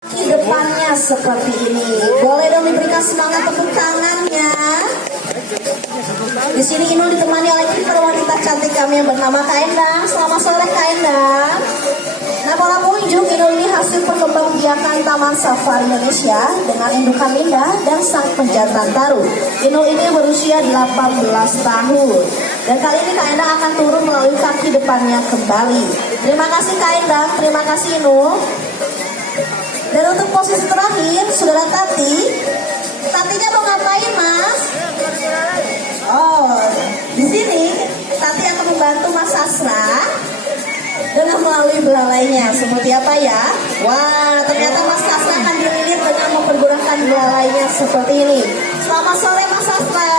Di depannya seperti ini. Boleh dong diberikan semangat tepuk tangannya. Di sini Inul ditemani oleh kiper wanita cantik kami yang bernama Kak Endang. Selamat sore Kak Endang. Nah, para pengunjung, Inul ini hasil perkembangbiakan Taman Safari Indonesia dengan indukan Linda dan sang pejantan Taru. Inul ini berusia 18 tahun. Dan kali ini Kak Endang akan turun melalui kaki depannya kembali. Terima kasih Kak Endang, terima kasih Inul. Dan untuk posisi terakhir, Saudara Tati. Tatinya mau ngapain, Mas? Oh, di sini Tati akan membantu Mas Sasra dengan melalui belalainya. Seperti apa ya? Wah, ternyata Mas Sasra akan dililit dengan mempergunakan belalainya seperti ini. Selamat sore Mas Sasra.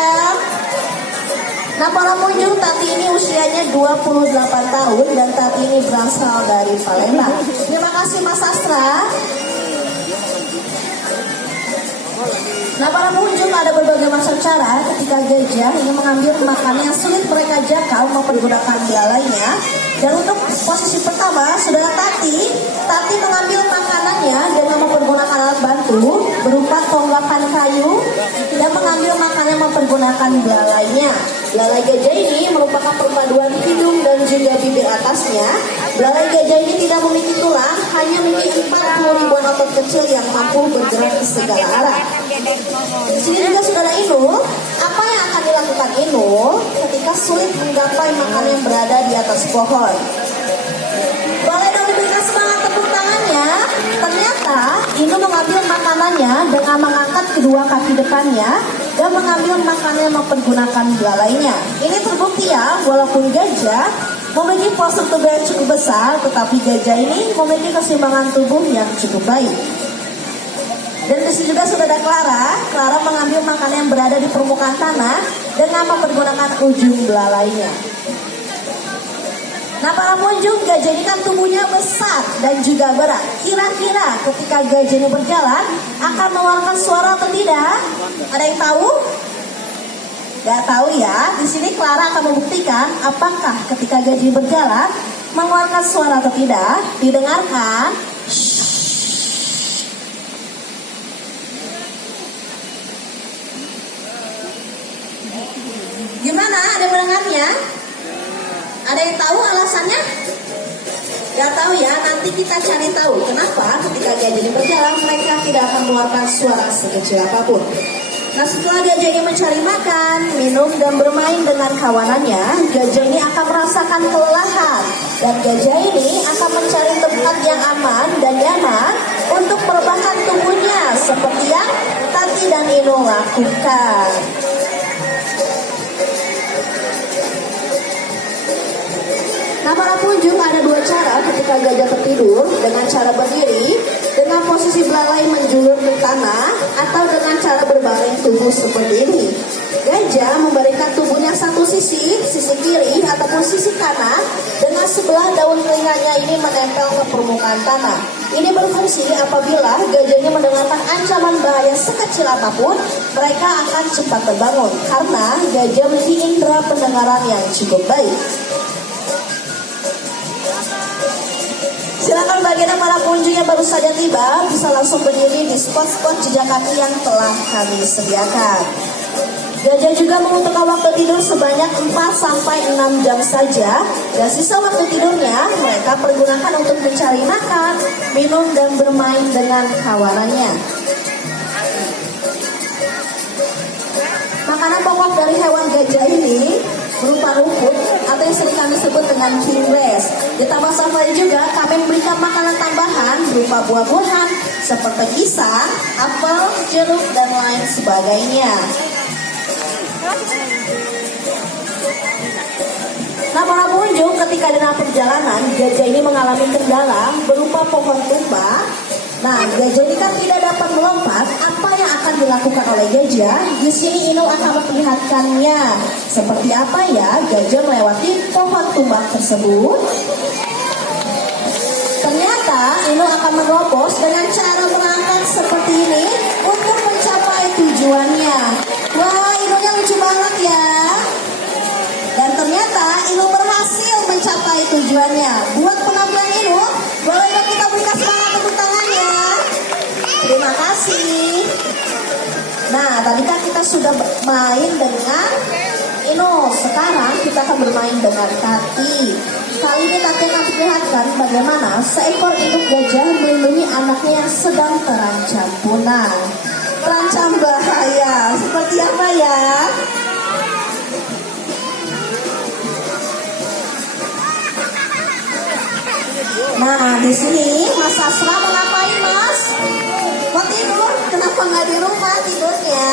Nah, para pengunjung, Tati ini usianya 28 tahun dan Tati ini berasal dari Palembang. Terima kasih Mas Sastra. Nah, para pengunjung, ada berbagai macam cara ketika gajah ingin mengambil makanan yang sulit mereka jangkau mempergunakan belalainya. Dan untuk posisi pertama, Saudara Tati mengambil makanannya dengan mempergunakan alat bantu berupa tonggakan kayu dan mengambil makanan mempergunakan belalainya. Belalai gajah ini merupakan perpaduan hidung dan juga bibir atasnya. Belalai gajah ini tidak memiliki tulang, hanya memiliki 40 ribuan otot kecil yang mampu bergerak ke segala arah. Di sini juga Saudara Inul, apa yang akan dilakukan Inul ketika sulit menggapai makanan yang berada di atas pohon? Boleh dong diberikan semangat tepuk tangannya. Ternyata Inul mengambil makanannya dengan mengangkat kedua kaki depannya dan mengambil makanan yang mempergunakan belalainya. Ini terbukti ya, walaupun gajah memiliki postur tubuh yang cukup besar, tetapi gajah ini memiliki keseimbangan tubuh yang cukup baik. Dan di sini juga Saudara Clara mengambil makanan yang berada di permukaan tanah dengan mempergunakan ujung belalainya. Nah, para pengunjung, gajah ini kan tubuhnya besar dan juga berat. Kira-kira ketika gajah ini berjalan akan mengeluarkan suara atau tidak? Ada yang tahu? Gak tahu ya. Di sini Clara akan membuktikan apakah ketika gajah ini berjalan mengeluarkan suara atau tidak. Didengarkan. Gimana? Ada yang mendengarnya? Ada yang tahu alasannya? Gak tahu ya, nanti kita cari tahu kenapa ketika gajah ini berjalan mereka tidak akan mengeluarkan suara sekecil apapun. Nah, setelah gajah ini mencari makan, minum, dan bermain dengan kawanannya, gajah ini akan merasakan kelelahan. Dan gajah ini akan mencari tempat yang aman dan nyaman untuk merebahkan tubuhnya seperti yang Tati dan Inul lakukan. Nah, para pengunjung, ada dua cara ketika gajah tertidur, dengan cara berdiri, dengan posisi belalai menjulur ke tanah, atau dengan cara berbaring tubuh seperti ini. Gajah memberikan tubuhnya satu sisi kiri ataupun sisi kanan, dengan sebelah daun telinganya ini menempel ke permukaan tanah. Ini berfungsi apabila gajah ini mendengarkan ancaman bahaya sekecil apapun, mereka akan cepat terbangun, karena gajah memiliki indera pendengaran yang cukup baik. Silakan bagian para pengunjung yang baru saja tiba bisa langsung berdiri di spot-spot jejak kaki yang telah kami sediakan. Gajah juga membutuhkan waktu tidur sebanyak 4-6 jam saja, dan sisa waktu tidurnya mereka pergunakan untuk mencari makan, minum, dan bermain dengan kawanannya. Makanan pokok dari hewan gajah ini berupa rumput atau yang sering kami sebut dengan king grass. Di Taman Safari juga kami memberikan makanan tambahan berupa buah-buahan seperti pisang, apel, jeruk, dan lain sebagainya. Nah, para pengunjung, ketika dalam perjalanan gajah ini mengalami kendala berupa pohon tumbang. Nah, gajah ini kan tidak dapat melompat. Apa yang akan dilakukan oleh gajah? Di sini Inul akan memperlihatkannya. Seperti apa ya gajah melewati pohon tumbang tersebut? Ternyata Inul akan menerobos dengan cara merangkak seperti ini untuk mencapai tujuannya. Wah, Inulnya lucu banget ya. Dan ternyata Inul berhasil mencapai tujuannya. Buat penampilan Inul, boleh dong kita berikan semangat tepuk tangannya. kasih. Nah, tadi kan kita sudah main dengan Ino. Sekarang kita akan bermain dengan Tati. Kali ini Tati akan perlihatkan bagaimana seekor induk gajah melindungi anaknya yang sedang terancam punah. Terancam bahaya. Seperti apa ya? Nah, di sini Mas Asra mau ngapain, Mas? Mau tidur? Kenapa nggak di rumah tidurnya?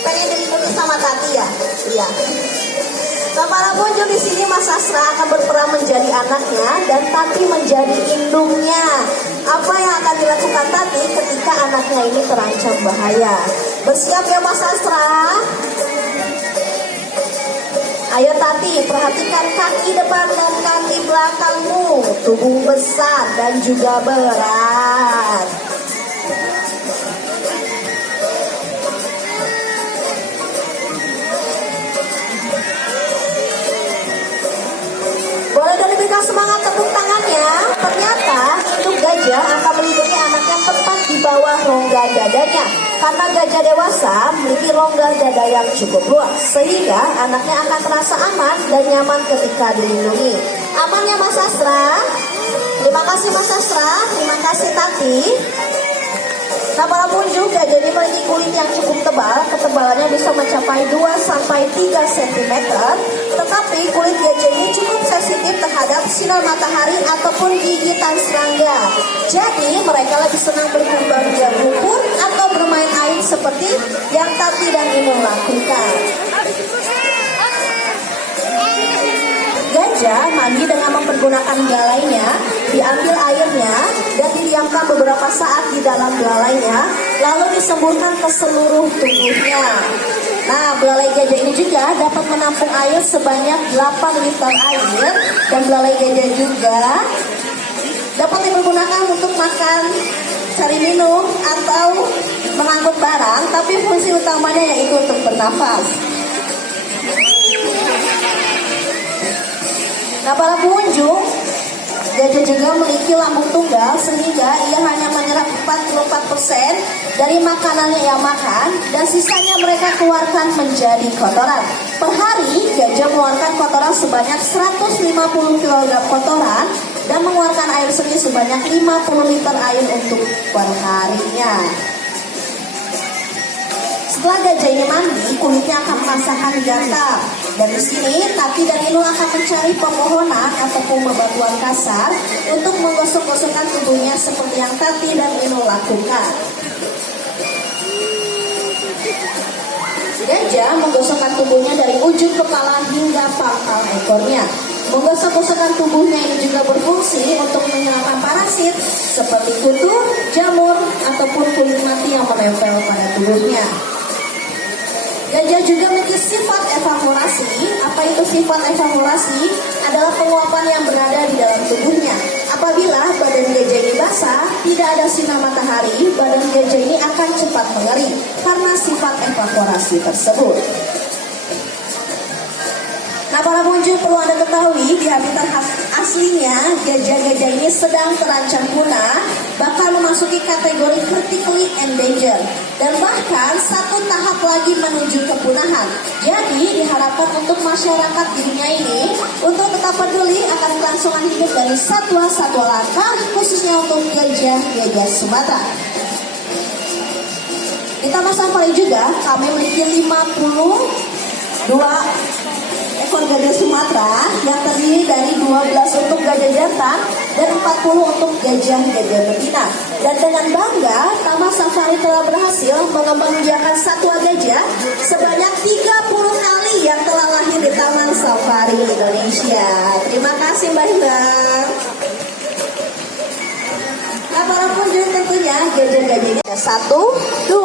Pengen dilindungi sama Tati ya? Iya. Nah, para pengunjung di sini Mas Asra akan berperan menjadi anaknya dan Tati menjadi indungnya. Apa yang akan dilakukan Tati ketika anaknya ini terancam bahaya? Bersiap ya Mas Asra? Ayo Tati, perhatikan kaki depan dan kaki belakangmu. Tubuh besar dan juga berat. Boleh diberikan semangat tepuk tangannya. Ternyata induk gajah akan melindungi anaknya tepat di bawah rongga dadanya. Karena gajah dewasa memiliki rongga dada yang cukup luas, sehingga anaknya akan terasa aman dan nyaman ketika dilindungi. Aman ya Mas Asra? Terima kasih Mas Asra, terima kasih Tati. Nah, para pengunjung, gajah ini memiliki kulit yang cukup tebal, ketebalannya bisa mencapai 2-3 cm. Tetapi kulit gajah ini cukup sensitif terhadap sinar matahari ataupun gigitan serangga. Jadi mereka lebih senang berkembang di lumpur atau bermain air seperti yang Tati dan Inu lakukan. Gajah mandi dengan mempergunakan belalainya, diambil airnya dan didiamkan beberapa saat di dalam belalainya, lalu disemburkan ke seluruh tubuhnya. Nah, belalai gajah ini juga dapat menampung air sebanyak 8 liter air, dan belalai gajah juga dapat dipergunakan untuk makan, cari minum, atau mengangkut barang, tapi fungsi utamanya yaitu untuk bernafas. Nah, para pengunjung, gajah juga memiliki lambung tunggal sehingga ia hanya menyerap 44% dari makanannya yang makan dan sisanya mereka keluarkan menjadi kotoran. Per hari, gajah mengeluarkan kotoran sebanyak 150 kg kotoran dan mengeluarkan air seni sebanyak 50 liter air untuk perharinya. Setelah gajah ini mandi, kulitnya akan merasakan gatal. Dan di sini Tati dan Inu akan mencari pemohonan ataupun bebatuan kasar untuk menggosok-gosokkan tubuhnya seperti yang Tati dan Inu lakukan. Gajah menggosokkan tubuhnya dari ujung kepala hingga pangkal ekornya. Menggosok-gosokkan tubuhnya ini juga berfungsi untuk menghilangkan parasit seperti kutu, jamur, ataupun kulit mati yang menempel pada tubuhnya. Gajah juga memiliki sifat evaporasi. Apa itu sifat evaporasi? Adalah penguapan yang berada di dalam tubuhnya. Apabila badan gajah ini basah, tidak ada sinar matahari, badan gajah ini akan cepat mengering karena sifat evaporasi tersebut. Nah, para pengunjung, perlu Anda ketahui di habitat aslinya gajah-gajah ini sedang terancam punah, bahkan memasuki kategori critically endangered, dan bahkan satu tahap lagi menuju kepunahan. Jadi diharapkan untuk masyarakat di dunia ini untuk tetap peduli akan kelangsungan hidup dari satwa-satwa langka, khususnya untuk gajah-gajah Sumatera. Di Taman Safari juga kami memiliki 52 ekor gajah Sumatera yang terdiri dari 12 untuk gajah jantan dan 40 untuk gajah-gajah betina. Dan dengan bangga, Taman Safari telah berhasil mengembangbiakan satwa gajah sebanyak 30 kali yang telah lahir di Taman Safari Indonesia. Terima kasih Mbak Hindar. Nah, para pengunjung, tentunya gajah-gajahnya 1, 2,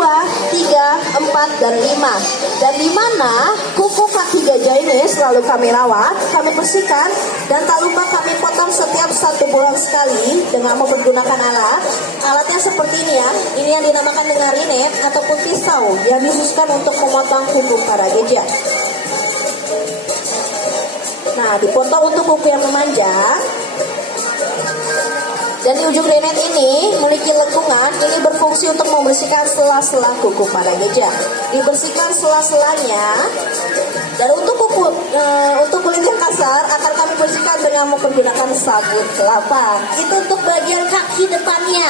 3, 4, dan 5. Dan di mana kuku kaki gajah ini selalu kami rawat, kami bersihkan, dan tak lupa kami potong setiap 1 bulan sekali dengan mempergunakan alat. Alatnya seperti ini ya. Ini yang dinamakan dengan rinet ataupun pisau yang dikhususkan untuk memotong kuku para gajah. Nah, dipotong untuk kuku yang memanjang. Dan di ujung renet ini memiliki lengkungan, ini berfungsi untuk membersihkan sela-sela kuku pada gajah. Dibersihkan sela-selanya. Dan untuk kulit yang kasar akan kami bersihkan dengan menggunakan sabun kelapa. Itu untuk bagian kaki depannya.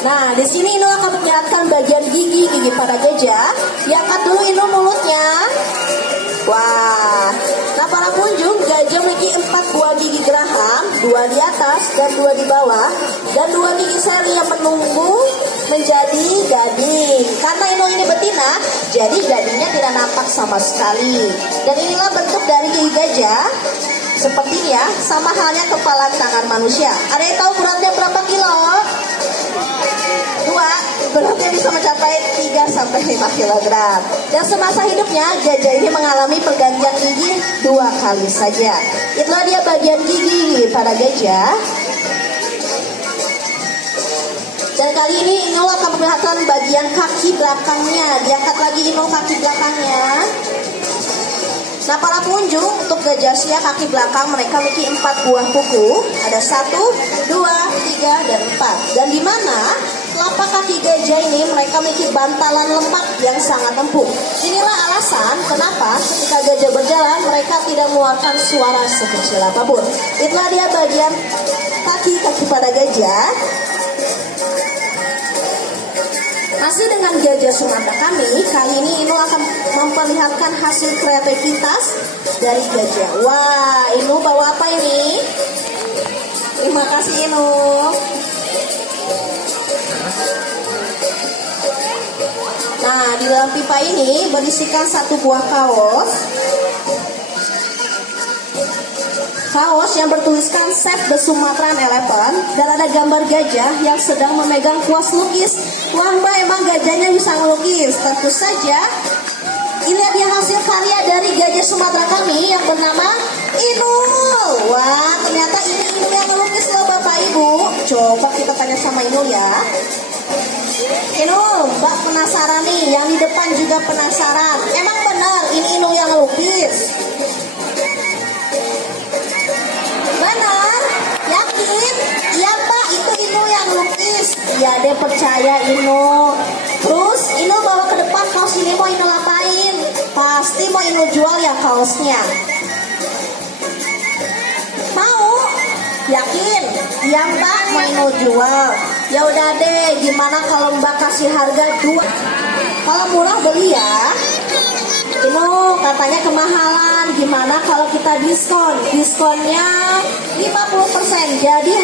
Nah, di sini Inu akan memperlihatkan bagian gigi pada gajah. Diangkat dulu Inu mulutnya. Wah. Nah, para pengunjung, gajah memiliki 4 buah gigi geraham, 2 di atas dan 2 di bawah, dan 2 gigi seri yang menumbuh menjadi gading. Karena Inu ini betina, jadi gadingnya tidak nampak sama sekali. Dan inilah bentuk dari gigi gajah. Seperti ini ya, sama halnya kepala tangan manusia. Ada yang tahu beratnya berapa kilo? 2, beratnya bisa mencapai 3-5 kg. Dan semasa hidupnya, gajah ini mengalami pergantian gigi 2 kali saja. Itulah dia bagian gigi pada gajah. Dan kali ini Inul akan memperlihatkan bagian kaki belakangnya. Diangkat lagi Inul kaki belakangnya. Nah, para pengunjung, untuk gajah Asia kaki belakang mereka memiliki 4 buah kuku. Ada 1, 2, 3, dan 4. Dan di mana telapak kaki gajah ini mereka memiliki bantalan lemak yang sangat empuk. Inilah alasan kenapa ketika gajah berjalan mereka tidak mengeluarkan suara sekecil apapun. Itulah dia bagian kaki pada gajah. Masih dengan gajah Sumatera kami, kali ini Inu akan memperlihatkan hasil kreativitas dari gajah. Wah, Inu bawa apa ini? Terima kasih Inu. Nah, di dalam pipa ini berisikan 1 buah kaos. Kaos yang bertuliskan Save the Sumatran Elephant dan ada gambar gajah yang sedang memegang kuas lukis. Wah, Mbak, emang gajahnya bisa ngelukis? Tentu saja. Ini dia hasil karya dari gajah Sumatera kami yang bernama Inul. Wah, ternyata ini Inul yang ngelukis loh Bapak Ibu. Coba kita tanya sama Inul ya. Inul, Mbak penasaran nih, yang di depan juga penasaran. Emang benar ini Inul yang ngelukis? Benar? Yakin? Iya Pak, itu Inu yang lukis. Ya deh, percaya Inu. Terus Inu bawa ke depan kaos ini mau Inu apain? Pasti mau Inu jual ya kaosnya. Mau? Yakin? Iya Mbak, mau Inu jual. Ya udah deh, gimana kalau Mbak kasih harga 2? Kalau murah beli ya. Inu katanya kemahalan. Gimana kalau kita diskon? Diskonnya 50%. Jadi